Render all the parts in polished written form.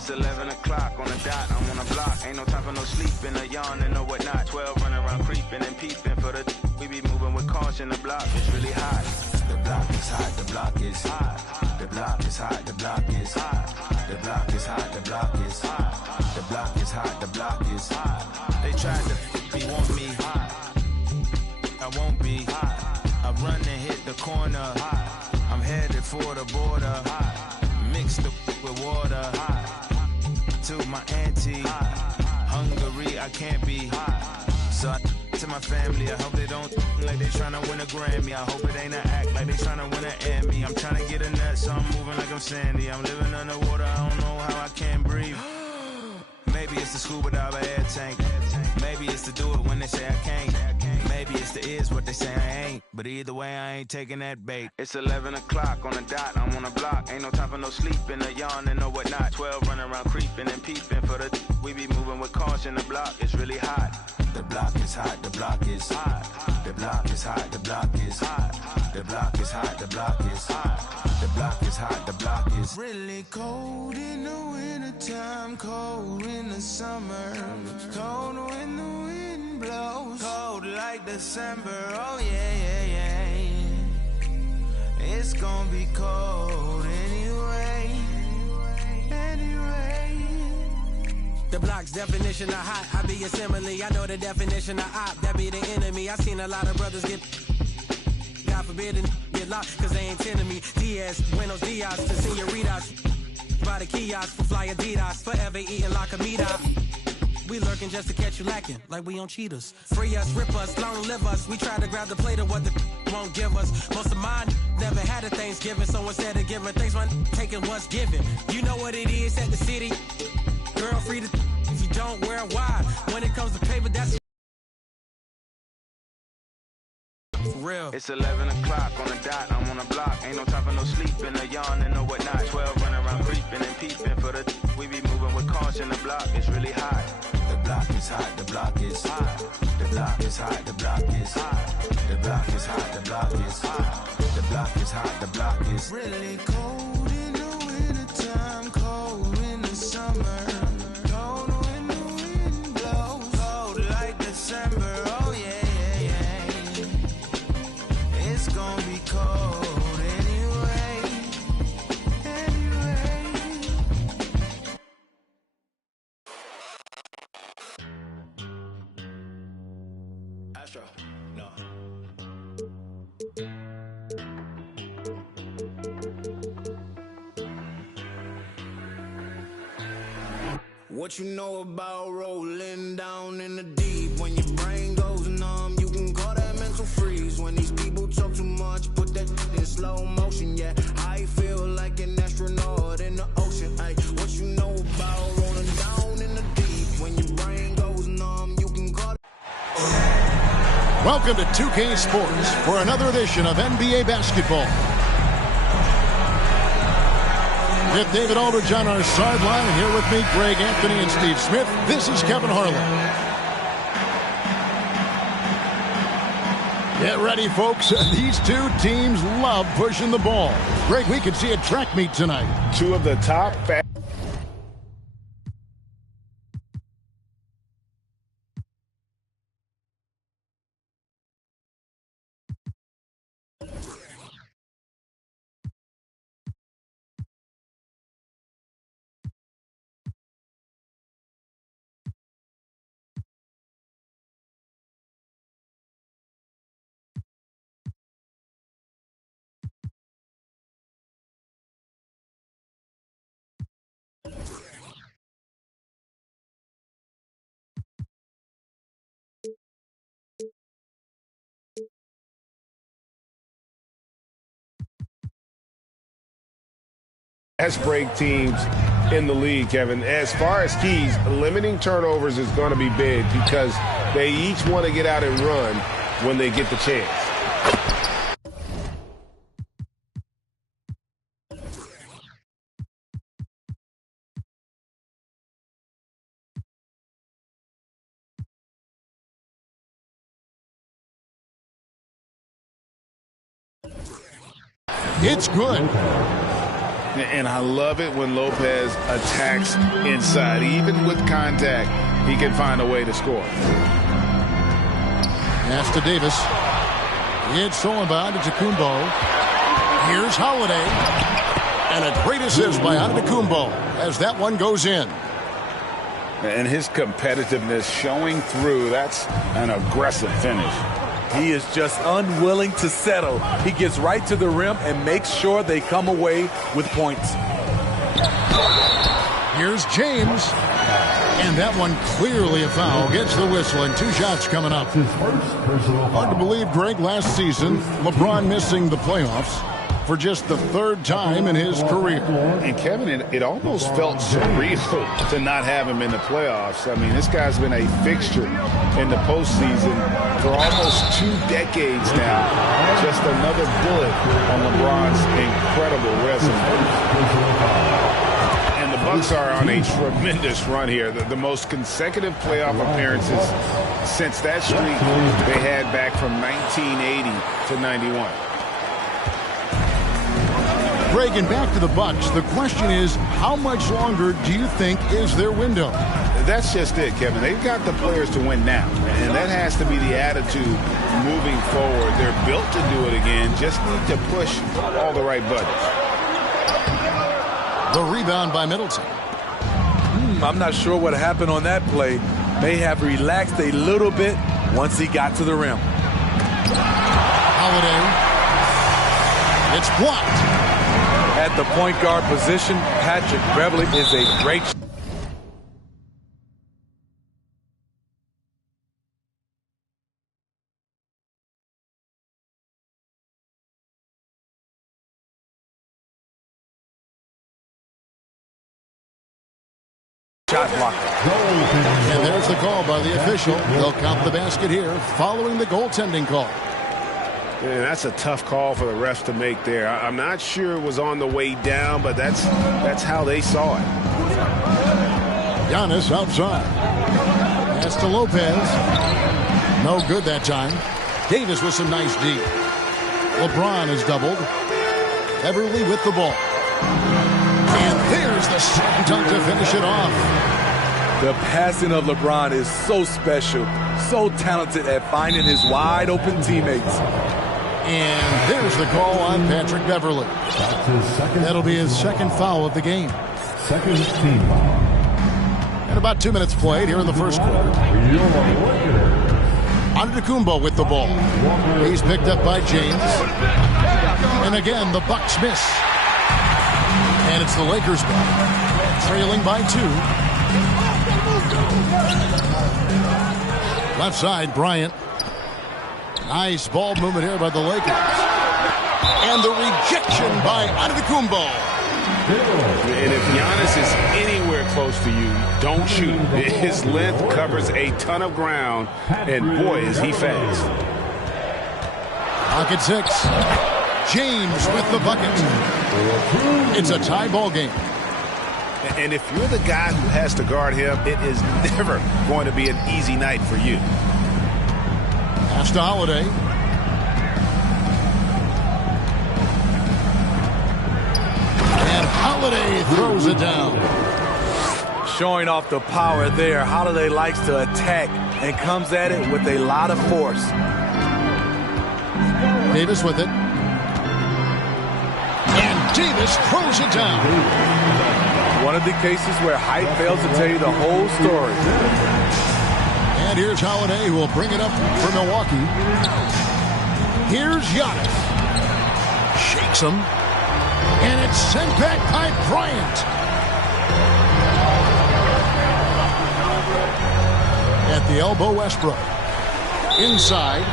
It's 11 o'clock on the dot, I'm on the block. Ain't no time for no sleeping, or yawning, or whatnot. 12 running around creeping and peeping for the we be moving with caution. The block is really hot. The block is hot, the block is hot. The block is hot, the block is hot. The block is hot, the block is hot. The block is hot, the block is hot. They tried to be want me hot. I won't be hot. I run and hit the corner. I'm headed for the border. Mix the with water. To my auntie. Hungry, I can't be. So I to my family, I hope they don't like they tryna win a Grammy. I hope it ain't an act like they tryna win an Emmy. I'm tryna get a nut, so I'm moving like I'm Sandy. I'm living underwater, I don't know how I can't breathe. Maybe it's the scuba dive air tank. Maybe it's to do it when they say I can't. Maybe it's the is what they say I ain't. But either way, I ain't taking that bait. It's 11 o'clock on the dot, I'm on the block. Ain't no time for no sleeping, or yawning, or whatnot. 12 running around creeping and peeping for the we be moving with caution. The block is really hot. The block is hot, the block is hot. The block is hot, the block is hot. The block is hot, the block is hot. The block is hot, the block is really cold in the wintertime, cold in the summer, cold when the wind blows, cold like December. Oh yeah, yeah, yeah. It's gonna be cold anyway. The block's definition of hot, I be a simile. I know the definition of op, that be the enemy. I seen a lot of brothers get, God forbid, and get locked, cause they ain't tending me. Diaz, Buenos Dias, to senoritas, by the kiosk, for fly Adidas, forever eating la comida. We lurking just to catch you lacking, like we on cheaters. Free us, rip us, long live us. We try to grab the plate of what the won't give us. Most of mine never had a Thanksgiving, so instead of giving thanks, man, taking what's given. You know what it is at the city. Girl free to if you don't wear wide. When it comes to paper, that's for real. It's 11 o'clock on the dot, I'm on the block. Ain't no time for no sleeping, or yawning, or whatnot. 12 running around creeping and peeping for the we be moving with caution. The block is really hot. The block is hot, the block is hot. The block is hot, the block is hot. The block is hot, the block is hot. The block is hot, the block is really cold in the wintertime, cold in the summer. December, oh yeah, yeah, yeah. It's gonna be cold anyway, anyway. Astro, no. What you know about rolling down in the deep? When your brain goes numb, you can call that mental freeze. When these people talk too much, put that in slow motion. Yeah, I feel like an astronaut in the ocean. Ay, what you know about rolling down in the deep? When your brain goes numb, you can call it. Welcome to 2K Sports for another edition of NBA basketball. With David Aldridge on our sideline, and here with me, Greg Anthony and Steve Smith. This is Kevin Harlan. Get ready, folks. These two teams love pushing the ball. Greg, we could see a track meet tonight. Two of the top fast break teams in the league, Kevin. As far as keys, limiting turnovers is going to be big because they each want to get out and run when they get the chance. It's good. And I love it when Lopez attacks inside. Even with contact, he can find a way to score. Pass to Davis. It's stolen by Antetokounmpo. Here's Holiday. And a great assist by Antetokounmpo as that one goes in. And his competitiveness showing through. That's an aggressive finish. He is just unwilling to settle. He gets right to the rim and makes sure they come away with points. Here's James. And that one clearly a foul. Gets the whistle and 2 shots coming up. Hard to believe, Greg, last season, LeBron missing the playoffs for just the 3rd time in his career. And Kevin, it almost felt surreal to not have him in the playoffs. I mean, this guy's been a fixture in the postseason for almost 2 decades now. Just another bullet on LeBron's incredible resume. And the Bucks are on a tremendous run here. The most consecutive playoff appearances since that streak they had back from 1980 to 91. Greg, and back to the Bucks. The question is, how much longer do you think is their window? That's just it, Kevin. They've got the players to win now, and that has to be the attitude moving forward. They're built to do it again, just need to push all the right buttons. The rebound by Middleton. I'm not sure what happened on that play. May have relaxed a little bit once he got to the rim. Holiday. It's blocked. At the point guard position, Patrick Beverley is a great shot blocker. And there's the call by the official. They'll count the basket here following the goaltending call. Yeah, that's a tough call for the refs to make there. I'm not sure it was on the way down, but that's how they saw it. Giannis outside. Pass to Lopez. No good that time. Davis with some nice D. LeBron is doubled. Beverly with the ball. And there's the slam dunk to finish it off. The passing of LeBron is so special, so talented at finding his wide open teammates. And there's the call on Patrick Beverley. That'll be his 2nd foul of the game. Second team foul. And about 2 minutes played here in the first quarter. Antetokounmpo with the ball. He's picked up by James. And again, the Bucks miss. And it's the Lakers ball. Trailing by 2. Left side, Bryant. Nice ball movement here by the Lakers. And the rejection by Antetokounmpo. And if Giannis is anywhere close to you, don't shoot. His length covers a ton of ground, and boy, is he fast. Pocket 6. James with the bucket. It's a tie ball game. And if you're the guy who has to guard him, it is never going to be an easy night for you. Pass to Holiday. And Holiday throws it down. Showing off the power there. Holiday likes to attack and comes at it with a lot of force. Davis with it. And Davis throws it down. One of the cases where height fails to tell you the whole story. And here's Holiday, who will bring it up for Milwaukee. Here's Giannis. Shakes him. And it's sent back by Bryant. At the elbow, Westbrook. Inside.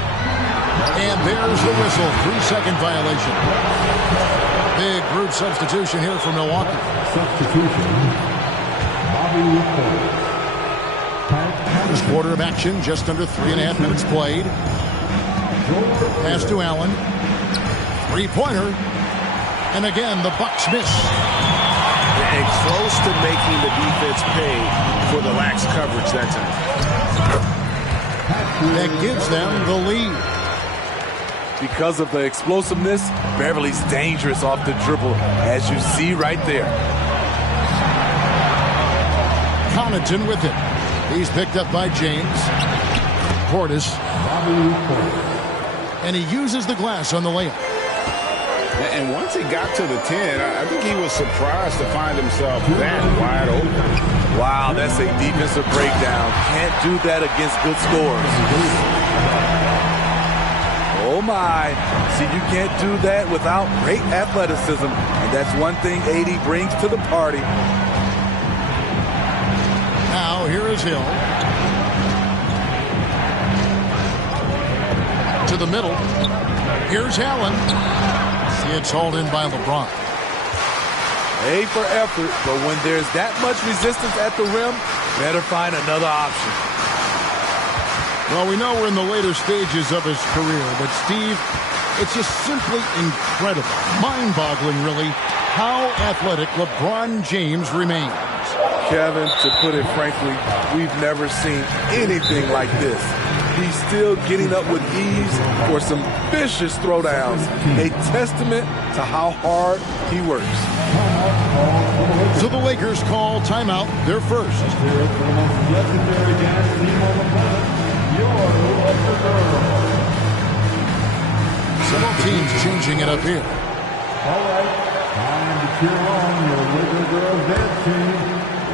And there's the whistle. 3-second violation. Big group substitution here for Milwaukee. Substitution. Bobby Porter. First quarter of action, just under 3.5 minutes played. Pass to Allen. 3-pointer. And again, the Bucks miss. And close to making the defense pay for the lax coverage that time. That gives them the lead. Because of the explosiveness, Beverly's dangerous off the dribble, as you see right there. Connaughton with it. He's picked up by James. Portis. And he uses the glass on the layup. And once he got to the 10, I think he was surprised to find himself that wide open. Wow, that's a defensive breakdown. Can't do that against good scores. Oh my. See, you can't do that without great athleticism. And that's one thing AD brings to the party. Now, here is Hill. To the middle. Here's Allen. It's hauled in by LeBron. A for effort, but when there's that much resistance at the rim, better find another option. Well, we know we're in the later stages of his career, but Steve, it's just simply incredible, mind-boggling really, how athletic LeBron James remains. Kevin, to put it frankly, we've never seen anything like this. He's still getting up with ease for some vicious throwdowns, a testament to how hard he works. So the Lakers call timeout, their first. Several teams changing it up here. All right, time to cheer on your Laker girls dance team.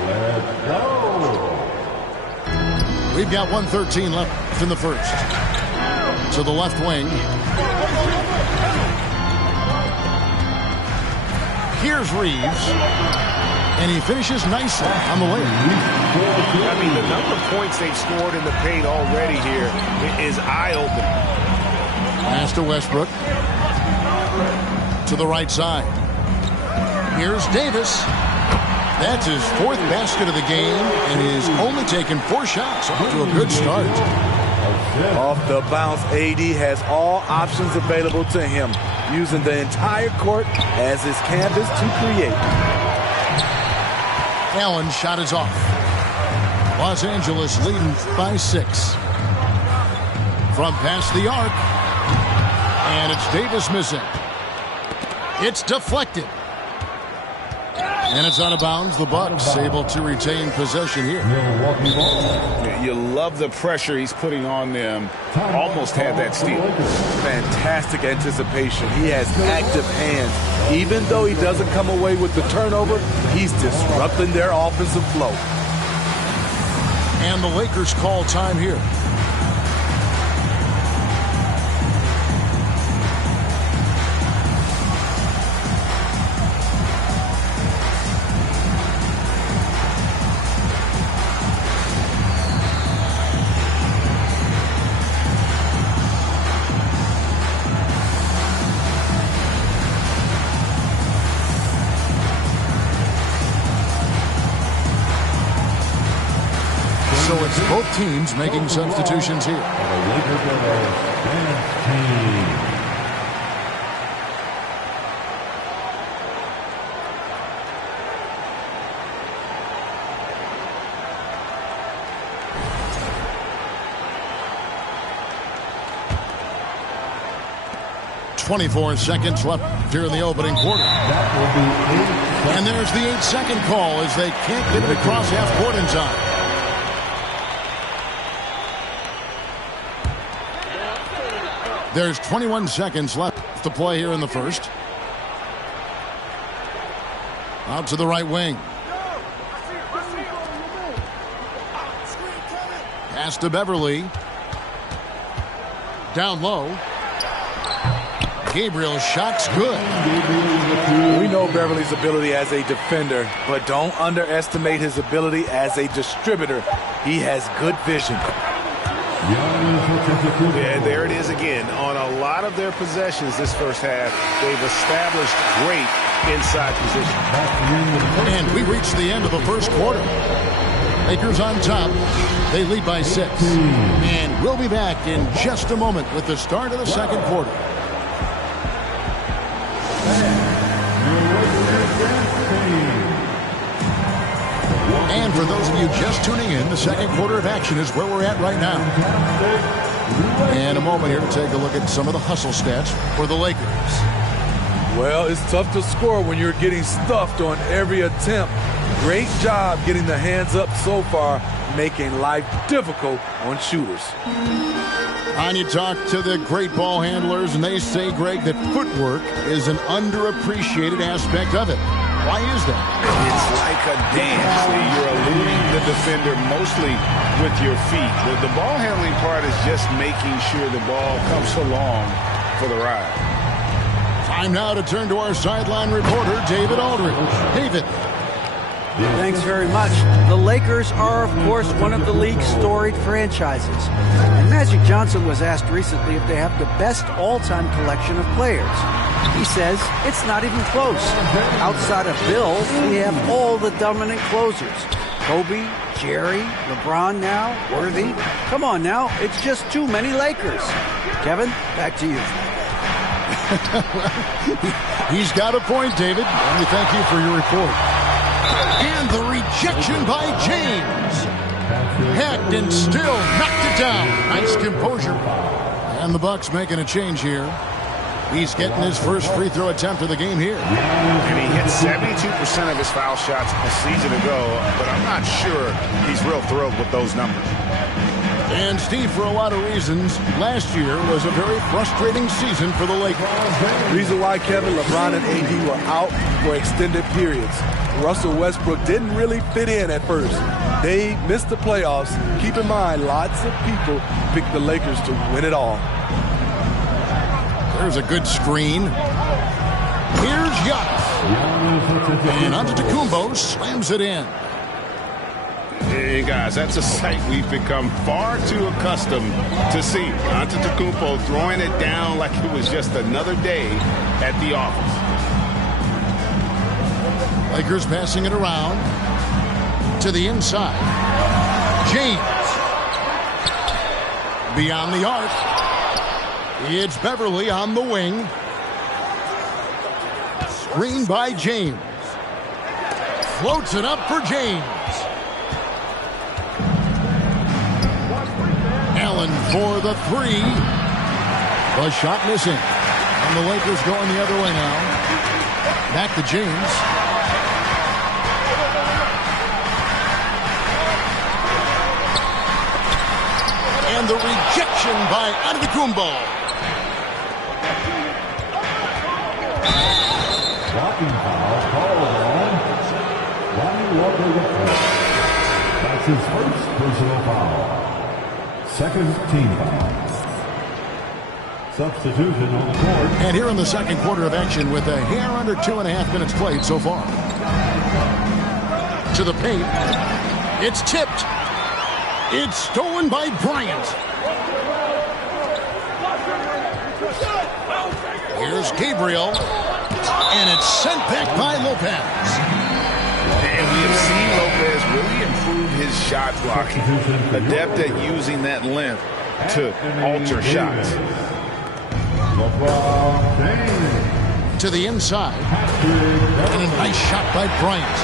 Let's go. We've got 1:13 left in the first. To the left wing. Here's Reeves. And he finishes nicely on the layup. I mean, the number of points they've scored in the paint already here is eye-opening. Pass to Westbrook. To the right side. Here's Davis. That's his fourth basket of the game, and he's only taken 4 shots. Off to a good start. Off the bounce, AD has all options available to him, using the entire court as his canvas to create. Allen's shot is off. Los Angeles leading by 6. From past the arc. And it's Davis missing. It's deflected. And it's out of bounds. The Bucks able to retain possession here. You love the pressure he's putting on them. Almost had that steal. Fantastic anticipation. He has active hands. Even though he doesn't come away with the turnover, he's disrupting their offensive flow. And the Lakers call time here. So it's both teams making substitutions here. .24 seconds left here in the opening quarter. And there's the 8-second call as they can't get it across half court in time. There's 21 seconds left to play here in the first. Out to the right wing. Pass to Beverly. Down low. Gabriel's shot's good. We know Beverly's ability as a defender, but don't underestimate his ability as a distributor. He has good vision. Yeah, there it is again. On a lot of their possessions this first half, they've established great inside position. And we reached the end of the first quarter. Lakers on top. They lead by 6. And we'll be back in just a moment with the start of the second quarter. And for those of you just tuning in, the second quarter of action is where we're at right now. And a moment here to take a look at some of the hustle stats for the Lakers. Well, it's tough to score when you're getting stuffed on every attempt. Great job getting the hands up so far, making life difficult on shooters. And you talk to the great ball handlers, and they say, Greg, that footwork is an underappreciated aspect of it. Why is that? It's like a dance. You're eluding the defender mostly with your feet. The ball handling part is just making sure the ball comes along for the ride. Time now to turn to our sideline reporter, David Aldridge. David. Thanks very much. The Lakers are, of course, one of the league's storied franchises. And Magic Johnson was asked recently if they have the best all-time collection of players. He says it's not even close. Outside of Bill, we have all the dominant closers. Kobe, Jerry, LeBron now, Worthy. Come on now, it's just too many Lakers. Kevin, back to you. He's got a point, David. And we thank you for your report. And the rejection by James. Hacked and still knocked it down. Nice composure. And the Bucks making a change here. He's getting his first free throw attempt of the game here. And he hit 72% of his foul shots a season ago, but I'm not sure he's real thrilled with those numbers. And Steve, for a lot of reasons, last year was a very frustrating season for the Lakers. Reason why, Kevin, LeBron and AD were out for extended periods. Russell Westbrook didn't really fit in at first. They missed the playoffs. Keep in mind, lots of people picked the Lakers to win it all. There's a good screen. Here's Giannis. And Antetokounmpo slams it in. Hey, guys, that's a sight we've become far too accustomed to see. Antetokounmpo throwing it down like it was just another day at the office. Lakers passing it around to the inside. James. Beyond the arc. It's Beverly on the wing. Screen by James. Floats it up for James. Allen for the three. The shot missing. And the Lakers going the other way now. Back to James. And the rejection by Antetokounmpo. Blocking foul called on Lonnie Walker III. That's his first personal foul. Second team foul. Substitution on the court. And here in the second quarter of action with a hair under 2.5 minutes played so far. To the paint. It's tipped. It's stolen by Bryant. Here's Gabriel. And it's sent back by Lopez. And we have seen Lopez really improve his shot blocking. Adept at using that length to alter shots. To the inside. And a nice shot by Bryant.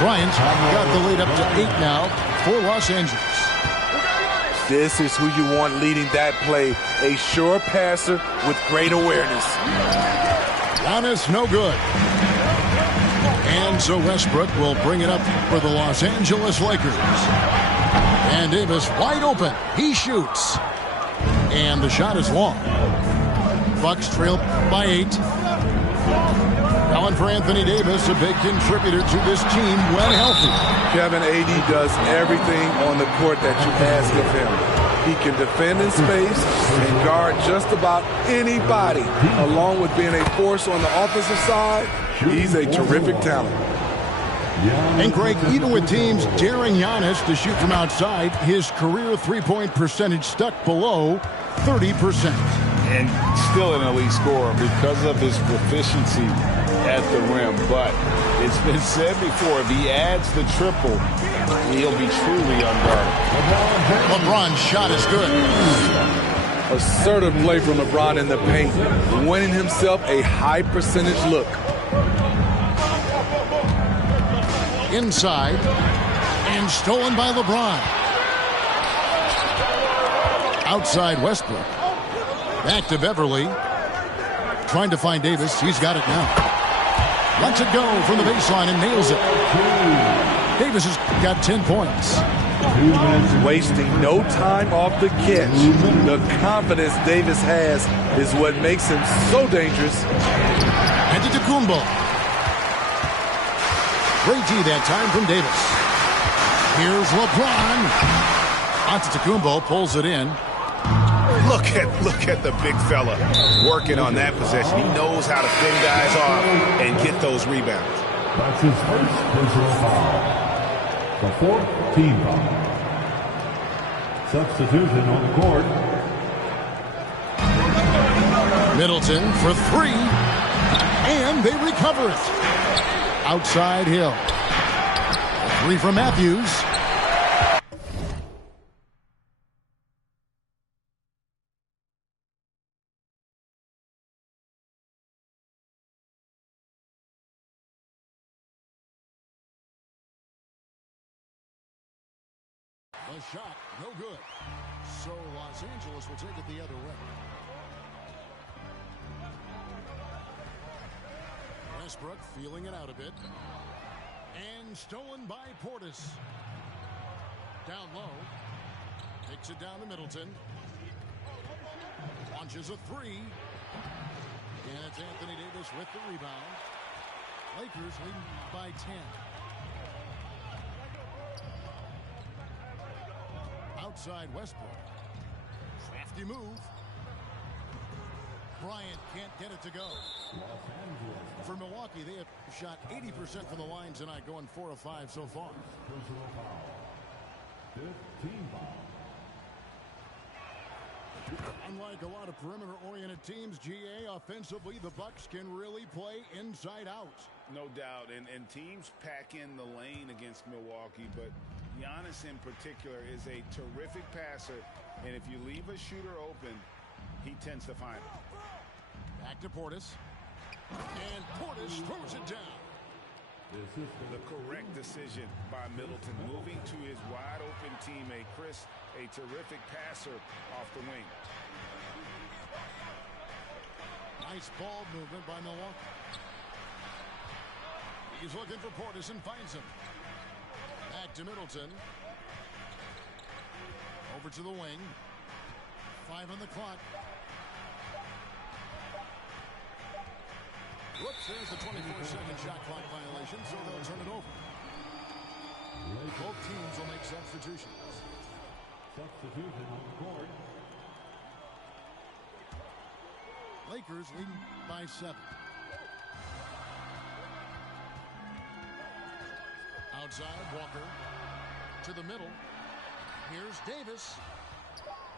Bryant got the lead up to 8 now for Los Angeles. This is who you want leading that play. A sure passer with great awareness. Giannis no good. And so Westbrook will bring it up for the Los Angeles Lakers. And Davis wide open. He shoots. And the shot is long. Bucks trail by 8. Allen for Anthony Davis, a big contributor to this team when healthy. Kevin, AD does everything on the court that you ask of him. He can defend in space and guard just about anybody. Along with being a force on the offensive side, he's a terrific talent. And Greg, even with teams daring Giannis to shoot from outside, his career three-point percentage stuck below 30%. And still an elite scorer because of his proficiency at the rim. But it's been said before, if he adds the triple, he'll be truly unguarded. LeBron's shot is good. Assertive play from LeBron in the paint, winning himself a high percentage look. Inside, and stolen by LeBron. Outside Westbrook. Back to Beverly. Trying to find Davis. He's got it now. Lets it go from the baseline and nails it. Davis has got 10 points. Wasting no time off the catch. The confidence Davis has is what makes him so dangerous. Antetokounmpo. Great D that time from Davis. Here's LeBron. Antetokounmpo pulls it in. Look at the big fella working on that possession. He knows how to fend guys off and get those rebounds. That's his first personal foul. The fourth team foul. Substitution on the court. Middleton for three. And they recover it. Outside Hill. A three from Matthews. The shot, no good. So Los Angeles will take it the other way. Westbrook feeling it out a bit. And stolen by Portis. Down low. Takes it down to Middleton. Launches a three. And it's Anthony Davis with the rebound. Lakers leading by 10. Outside Westbrook. Crafty move. Bryant can't get it to go. For Milwaukee, they have shot 80% from the line tonight, going 4 of 5 so far. Unlike a lot of perimeter-oriented teams, GA, offensively, the Bucks can really play inside out. No doubt, and teams pack in the lane against Milwaukee, but Giannis in particular is a terrific passer, and if you leave a shooter open, he tends to find it. Back to Portis. And Portis throws it down. The correct decision by Middleton, moving to his wide-open teammate, Chris, a terrific passer off the wing. Nice ball movement by Milwaukee. He's looking for Portis and finds him. Back to Middleton. Over to the wing. 5 on the clock. Whoops, there's the 24-second shot clock violation, so they'll turn it over. Both teams will make substitutions. Substitution on the court. Lakers leading by 7. Outside, Walker. To the middle. Here's Davis.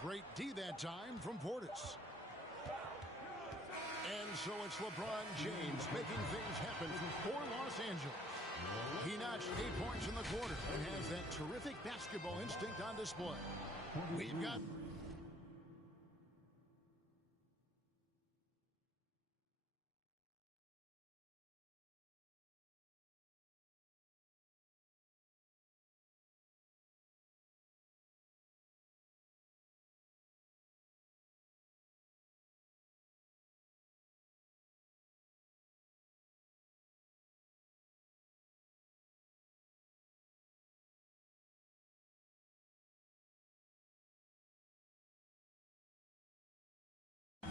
Great D that time from Portis. And so it's LeBron James making things happen for Los Angeles. He notched 8 points in the quarter and has that terrific basketball instinct on display. We've got...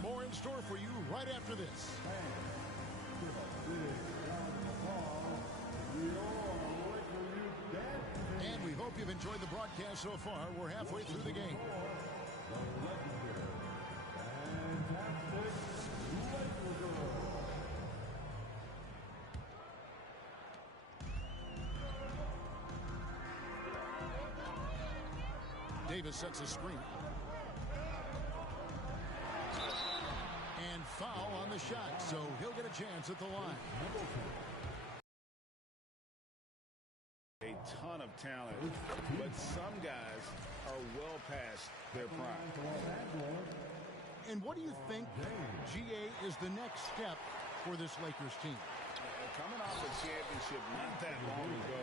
More in store for you right after this. And we hope you've enjoyed the broadcast so far. We're halfway through the game. Davis sets a screen. And foul on the shot, so he'll get a chance at the line. A ton of talent, but some guys are well past their prime. And what do you think, GA, is the next step for this Lakers team? Coming off a championship not that long ago,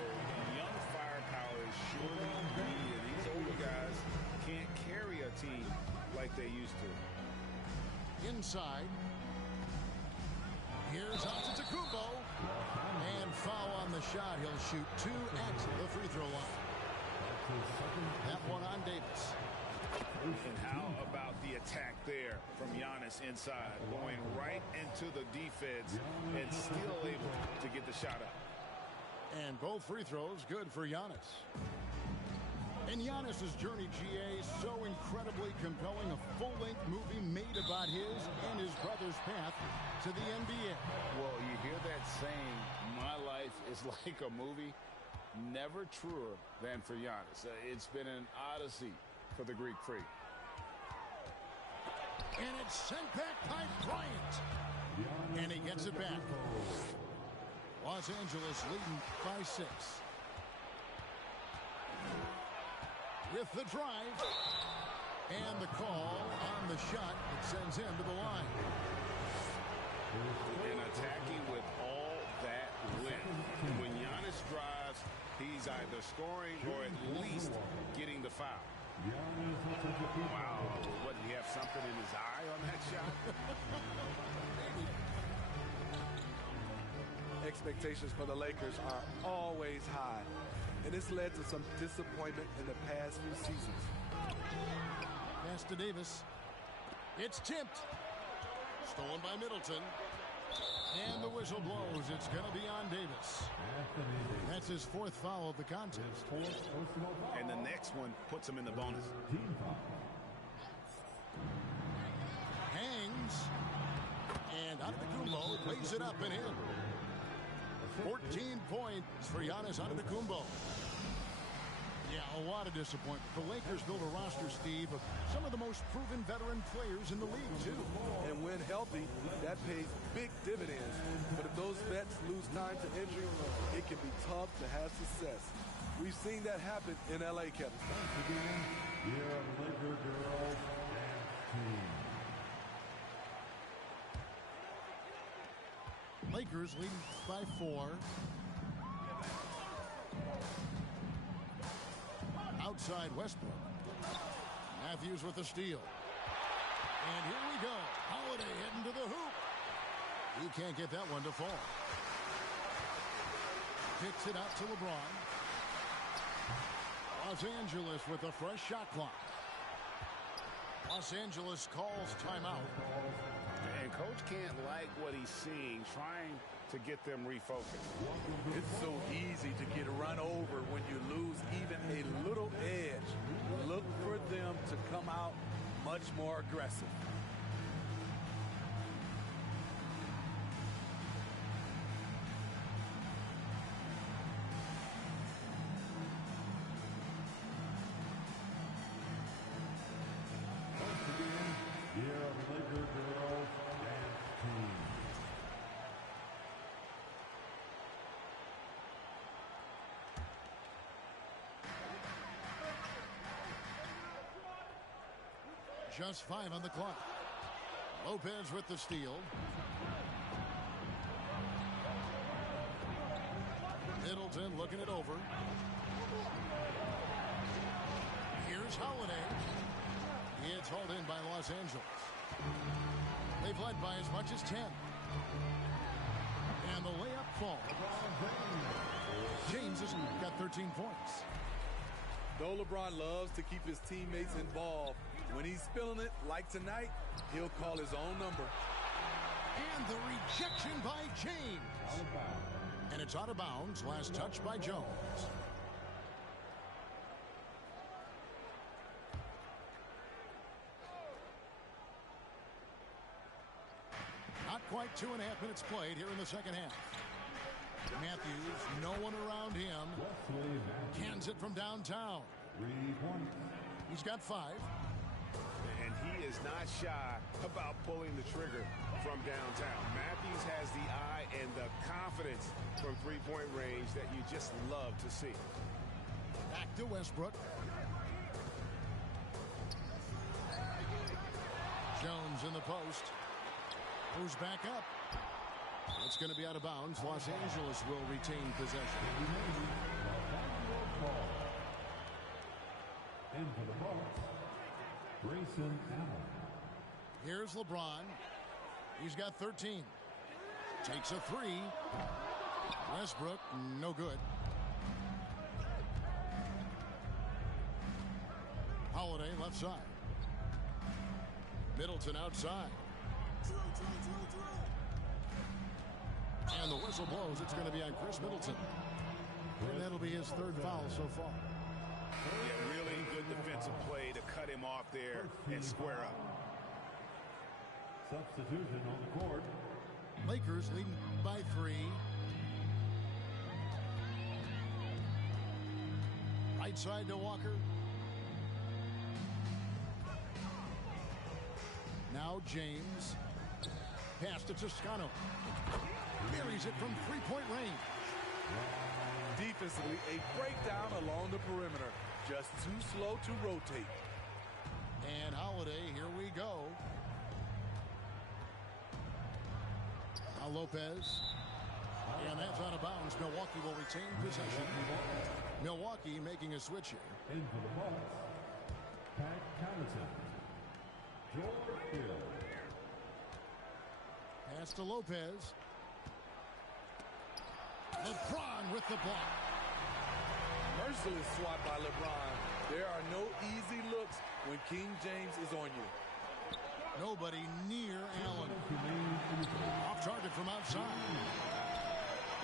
young firepower is surely needed. These older guys can't carry a team like they used to. Inside. Here's Antetokounmpo. And foul on the shot. He'll shoot 2 at the free throw line. That one on Davis. And how about the attack there from Giannis inside, going right into the defense and still able to get the shot up. And both free throws good for Giannis. And Giannis' journey, GA, so incredibly compelling. A full-length movie made about his and his brother's path to the NBA. Well, you hear that saying, my life is like a movie. Never truer than for Giannis. It's been an odyssey for the Greek Freak. And it's sent back by Bryant. And he gets it back. Los Angeles leading by 6. With the drive. And the call on the shot that sends him to the line. And attacking with all that length. When Giannis drives, he's either scoring or at least getting the foul. Wow. What, did he have something in his eye on that shot? Expectations for the Lakers are always high, and this led to some disappointment in the past few seasons. Pass to Davis. It's tipped. Stolen by Middleton. And the whistle blows. It's going to be on Davis. That's his 4th foul of the contest. And the next one puts him in the bonus. Hangs. And Antetokounmpo lays it up and in. 14 points for Giannis Antetokounmpo. Yeah, a lot of disappointment. The Lakers built a roster, Steve, of some of the most proven veteran players in the league, too. And when healthy, that pays big dividends. But if those vets lose time to injury, it can be tough to have success. We've seen that happen in L.A., Kevin. Your Laker girls dance team. Lakers leading by 4. Outside Westbrook. Matthews with the steal. And here we go. Holiday heading to the hoop. He can't get that one to fall. Picks it out to LeBron. Los Angeles with a fresh shot clock. Los Angeles calls timeout. And coach can't like what he's seeing, trying to get them refocused. It's so easy to get run over when you lose even a little edge. Look for them to come out much more aggressive. Once again, your Laker girls dance team. Just 5 on the clock. Lopez with the steal. Middleton looking it over. Here's Holiday. It's hauled in by Los Angeles. They've led by as much as 10. And the layup falls. James has got 13 points. Though LeBron loves to keep his teammates involved, when he's feeling it, like tonight, he'll call his own number. And the rejection by James. And it's out of bounds. Last touch by Jones. Not quite 2.5 minutes played here in the second half. Matthews, no one around him. Cans it from downtown. 3 points. He's got 5. And he is not shy about pulling the trigger from downtown. Matthews has the eye and the confidence from three-point range that you just love to see. Back to Westbrook. Jones in the post. Moves back up. It's going to be out of bounds. Los Angeles will retain possession. Into the box. Grayson Allen. Here's LeBron. He's got 13. Takes a three. Westbrook, no good. Holiday left side. Middleton outside. And the whistle blows. It's going to be on Chris Middleton. And that'll be his third foul so far. Yeah, really good defensive play to cut him off there and square up. Substitution on the court. Lakers leading by 3. Right side to Walker. Now James. Pass to Toscano. Buries it from three-point range. Defensively, a breakdown along the perimeter. Just too slow to rotate. And Holiday, here we go. Now Lopez. And that's out of bounds. Milwaukee will retain possession. Milwaukee making a switch here. In for the Bucks, Pat Connaughton. George Hill. Pass to Lopez. LeBron with the block. Merciless swat by LeBron. There are no easy looks when King James is on you. Nobody near Allen. Off target from outside.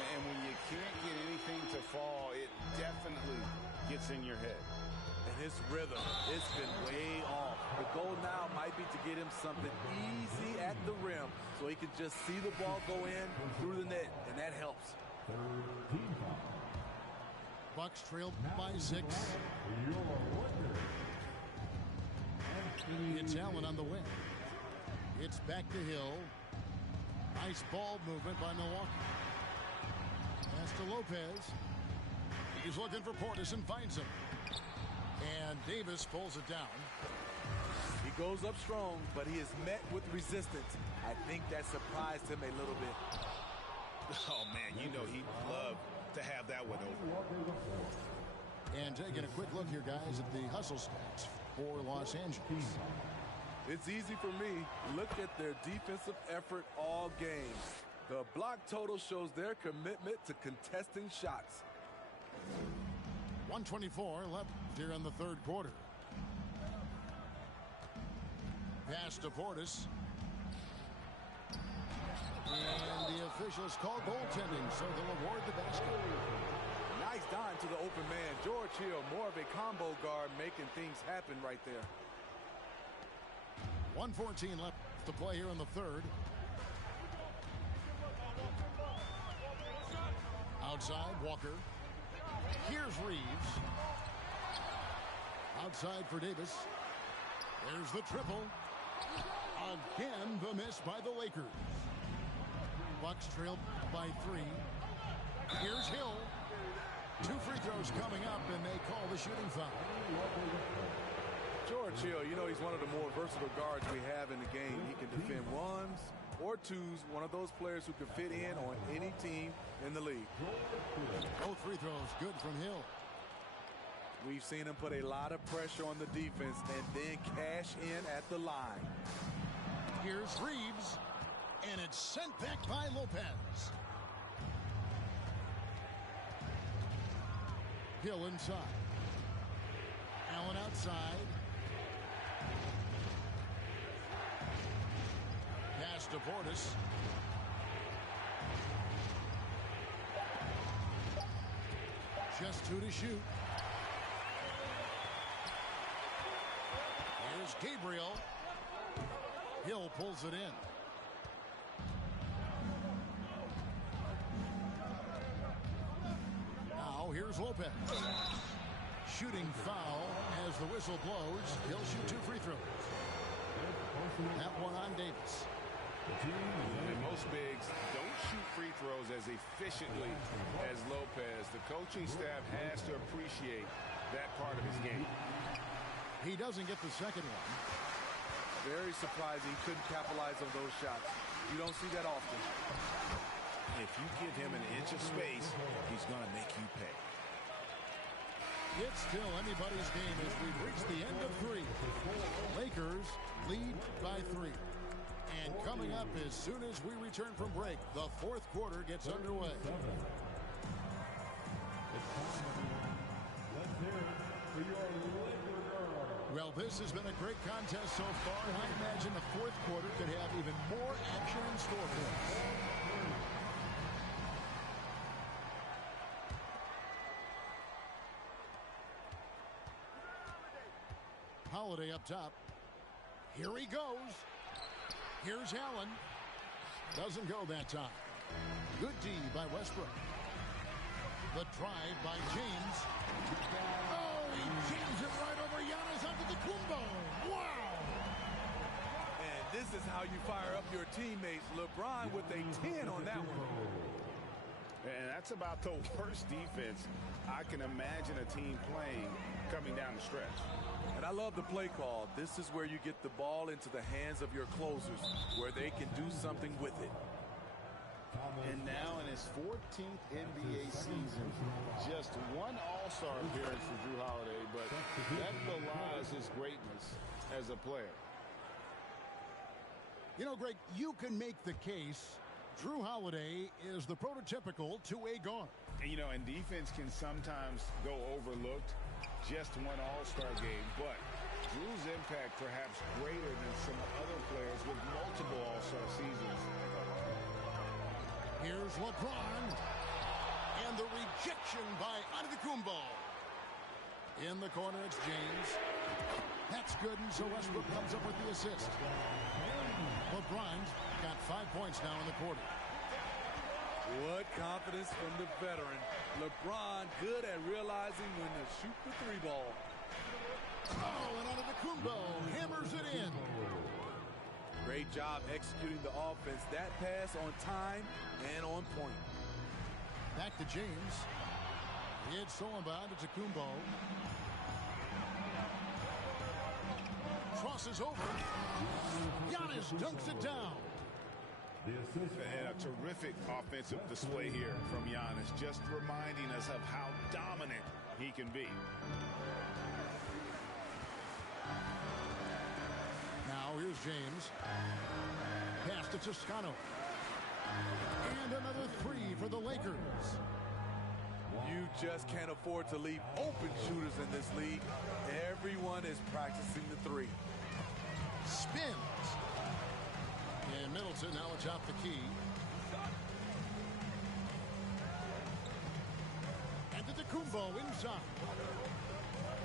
And when you can't get anything to fall, it definitely gets in your head. And his rhythm, it's been way off. The goal now might be to get him something easy at the rim so he can just see the ball go in through the net, and that helps. Bucks trailed by 6. It's Allen on the wing. It's back to Hill. Nice ball movement by Milwaukee. Pass to Lopez. He's looking for Portis and finds him. And Davis pulls it down. He goes up strong, but he is met with resistance. I think that surprised him a little bit. Oh, man, you know he'd love to have that one over. And taking a quick look here, guys, at the hustle stats for Los Angeles. It's easy for me. Look at their defensive effort all game. The block total shows their commitment to contesting shots. 1:24 left here in the third quarter. Pass to Portis. And the officials call goaltending, so they'll award the basket. Nice dime to the open man. George Hill, more of a combo guard, making things happen right there. 1:14 left to play here in the third. Outside, Walker. Here's Reeves. Outside for Davis. There's the triple. Again, the miss by the Lakers. Bucks trailed by 3. Here's Hill. 2 free throws coming up, and they call the shooting foul. George Hill, you know, he's one of the more versatile guards we have in the game. He can defend ones or twos, one of those players who can fit in on any team in the league. Both free throws good from Hill. We've seen him put a lot of pressure on the defense and then cash in at the line. Here's Reeves, and it's sent back by Lopez. Hill inside. Allen outside. Pass to Portis. Just 2 to shoot. Here's Gabriel. Hill pulls it in. Now here's Lopez. Shooting foul as the whistle blows. He'll shoot 2 free throws. That one on Davis. And most bigs don't shoot free throws as efficiently as Lopez. The coaching staff has to appreciate that part of his game. He doesn't get the second one. Very surprising he couldn't capitalize on those shots. You don't see that often. If you give him an inch of space, he's going to make you pay. It's still anybody's game as we've reached the end of 3. Lakers lead by 3. And coming up as soon as we return from break, the 4th quarter gets underway. Let's hear it for your Laker girl. Well, this has been a great contest so far, and I imagine the 4th quarter could have even more action in store for us. Holiday up top. Here he goes. Here's Allen. Doesn't go that time. Good D by Westbrook. The drive by James. Oh, he jams it right over Giannis Antetokounmpo. Wow! And this is how you fire up your teammates. LeBron with a 10 on that one. And that's about the worst defense I can imagine a team playing coming down the stretch. And I love the play call. This is where you get the ball into the hands of your closers, where they can do something with it. And now in his 14th NBA season, just one All-Star appearance for Jrue Holiday, but that belies his greatness as a player. You know, Greg, you can make the case Jrue Holiday is the prototypical two-way guard. And, you know, and defense can sometimes go overlooked. Just one All-Star game, but Jrue's impact perhaps greater than some other players with multiple All-Star seasons. Here's LeBron, and the rejection by Antetokounmpo. In the corner, it's James. That's good, and so Westbrook comes up with the assist. LeBron's got 5 points now in the quarter. What confidence from the veteran. LeBron good at realizing when to shoot the 3 ball. Oh, and Antetokounmpo hammers it in. Great job executing the offense. That pass on time and on point. Back to James. It's stolen by Antetokounmpo. Crosses over. Giannis dunks it down. And a terrific offensive display here from Giannis, just reminding us of how dominant he can be. Now here's James. Pass to Toscano. And another 3 for the Lakers. You just can't afford to leave open shooters in this league. Everyone is practicing the 3. Spins. And Middleton now atop the key. And Antetokounmpo inside.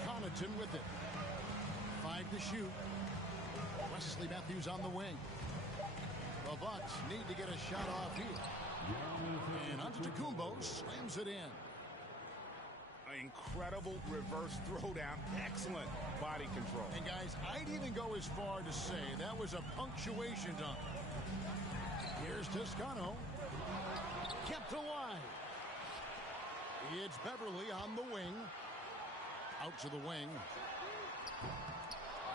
Connaughton with it. 5 to shoot. Wesley Matthews on the wing. The Bucks need to get a shot off here. And Antetokounmpo slams it in. An incredible reverse throwdown. Excellent body control. And guys, I'd even go as far to say that was a punctuation dunk. Here's Toscano. Kept alive. It's Beverly on the wing. Out to the wing.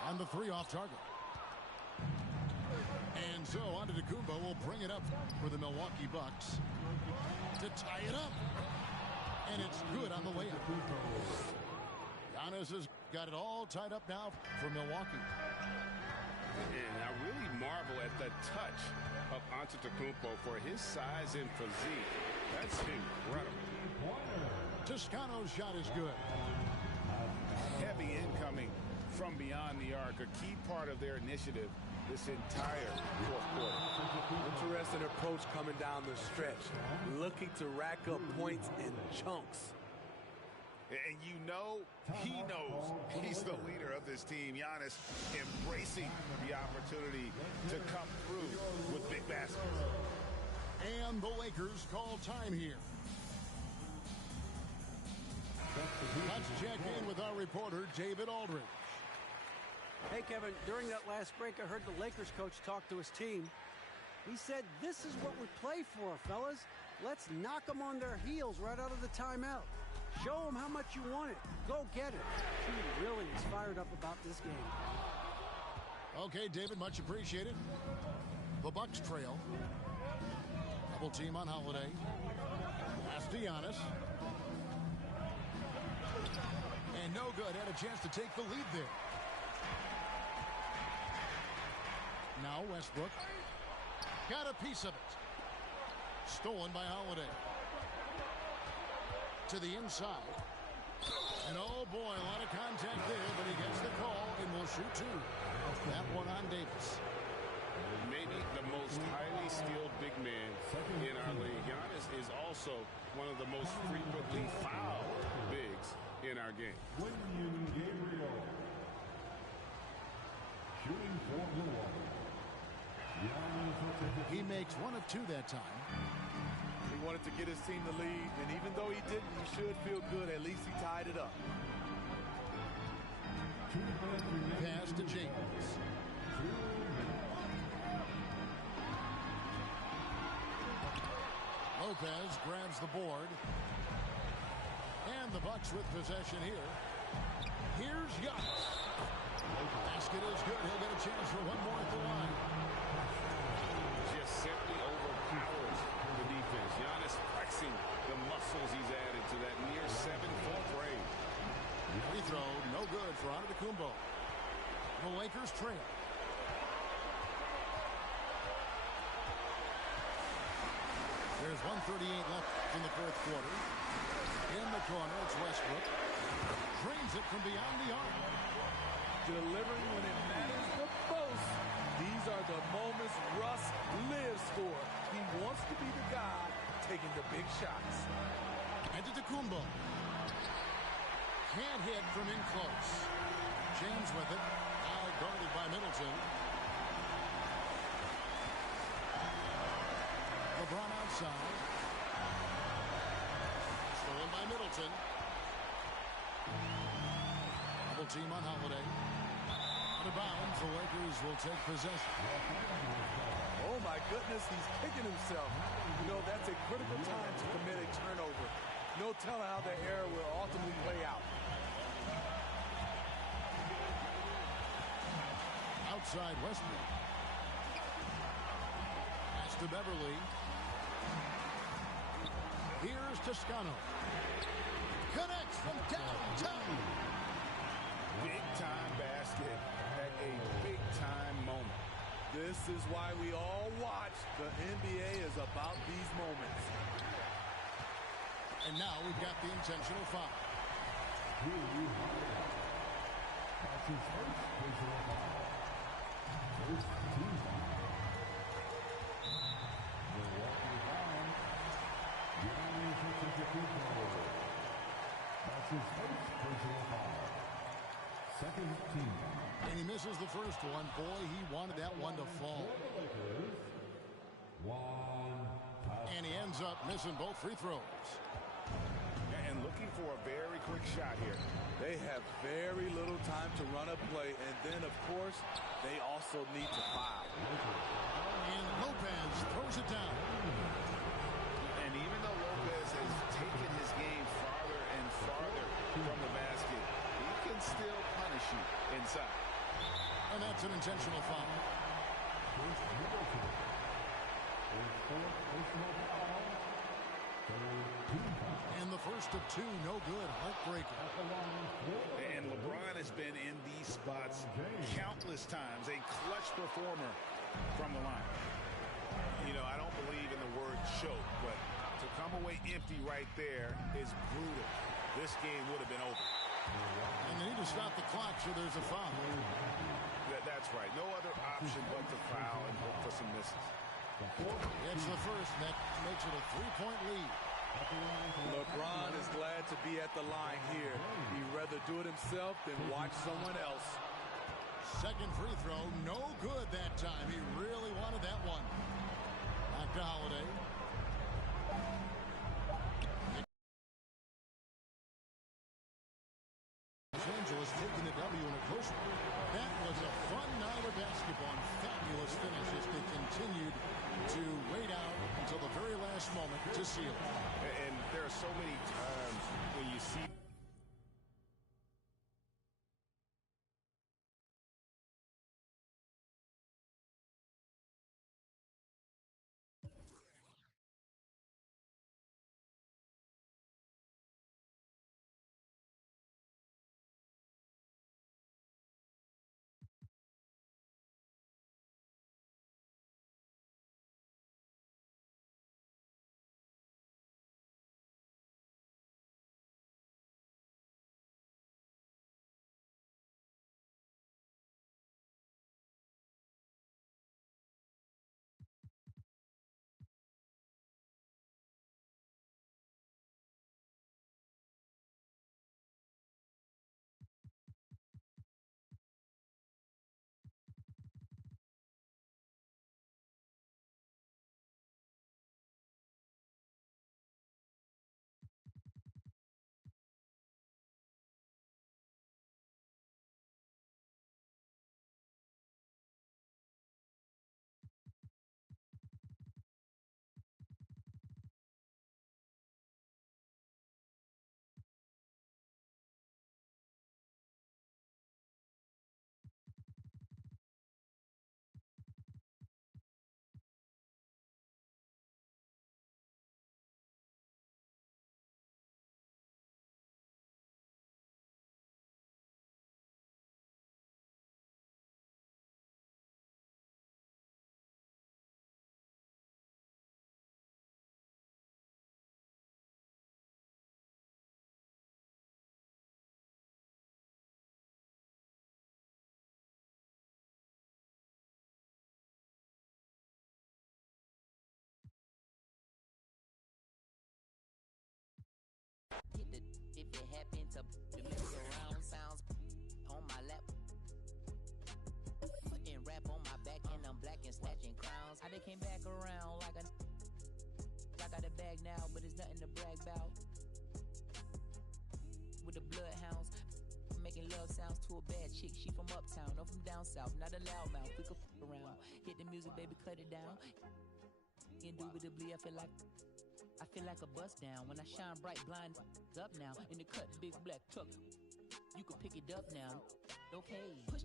On the 3 off target. And so Antetokounmpo will bring it up for the Milwaukee Bucks to tie it up. And it's good on the layup. Giannis has got it all tied up now for Milwaukee. And I really marvel at the touch of Antetokounmpo for his size and physique. That's incredible. Toscano's shot is good. Heavy incoming from beyond the arc, a key part of their initiative this entire 4th quarter. Interesting approach coming down the stretch, looking to rack up points in chunks. And you know, he knows he's the leader of this team. Giannis embracing the opportunity to come through with big baskets. And the Lakers call time here. Let's check in with our reporter, David Aldridge. Hey, Kevin, during that last break, I heard the Lakers coach talk to his team. He said, this is what we play for, fellas. Let's knock them on their heels right out of the timeout. Show them how much you want it. Go get it. He really is fired up about this game. Okay, David, much appreciated. The Bucks trail. Double team on Holiday. Pass to Giannis. And no good. Had a chance to take the lead there. Now Westbrook. Got a piece of it. Stolen by Holiday. To the inside. And oh boy, a lot of contact there, but he gets the call and will shoot two. That one on Davis. Maybe the most highly skilled big man in our league. Giannis is also one of the most frequently fouled bigs in our game. William Gabriel. Shooting for Milwaukee. He makes one of two that time. He wanted to get his team the lead, and even though he didn't, he should feel good. At least he tied it up. Pass to James. Lopez grabs the board. And the Bucks with possession here. Here's Giannis. Basket is good. He'll get a chance for one more at the line. Just simply overpowers the defense. Giannis flexing the muscles he's added to that near 7-foot range. Free throw, no good for Antetokounmpo. The Lakers trail. There's 1:38 left in the fourth quarter. In the corner, it's Westbrook. Drains it from beyond the arc. Delivering when it matters the most. These are the moments Russ lives for. He wants to be the guy taking the big shots. Antetokounmpo. Can't hit from in close. James with it. Now guarded by Middleton. LeBron outside. Stolen by Middleton. Double team on Holiday. Out of bounds, the Lakers will take possession. Oh my goodness, he's kicking himself. You know, that's a critical time to commit a turnover. No telling how the error will ultimately play out. Outside Westbrook. Pass to Beverly. Here's Toscano. Connects from downtown. Big-time basket at a big-time moment. This is why we all watch. The NBA is about these moments. And now we've got the intentional foul. That's his first personal foul. First team foul. Milwaukee foul. Giannis Antetokounmpo. That's his first personal foul. Second team foul. And he misses the first one. Boy, he wanted that one to fall. And he ends up missing both free throws. And looking for a very quick shot here. They have very little time to run a play, and then, of course, they also need to foul. And Lopez throws it down. And even though Lopez has taken his game farther and farther from the basket, he can still punish you inside. And that's an intentional foul. And the first of two, no good. Heartbreaker. And LeBron has been in these spots countless times. A clutch performer from the line. You know, I don't believe in the word choke, but to come away empty right there is brutal. This game would have been over. And they need to stop the clock, so there's a foul. That's right. No other option but to foul and hope for some misses. It's the first, and that makes it a three-point lead. LeBron is glad to be at the line here. He'd rather do it himself than watch someone else. Second free throw, no good that time. He really wanted that one. Back to Holiday. Los Angeles taking the W in a close one. That was a fun night of basketball and fabulous finish as they continued to wait out until the very last moment to seal it. And there are so many times when you see I done came back around like I got a bag now, but it's nothing to brag about. With the bloodhounds, making love sounds to a bad chick. She from uptown, no from down south, not a loudmouth. We could around. Hit the music, baby, cut it down. Indubitably, I feel like a bust down. When I shine bright, blind up now. In the cut, big black truck. You could pick it up now. Okay. Push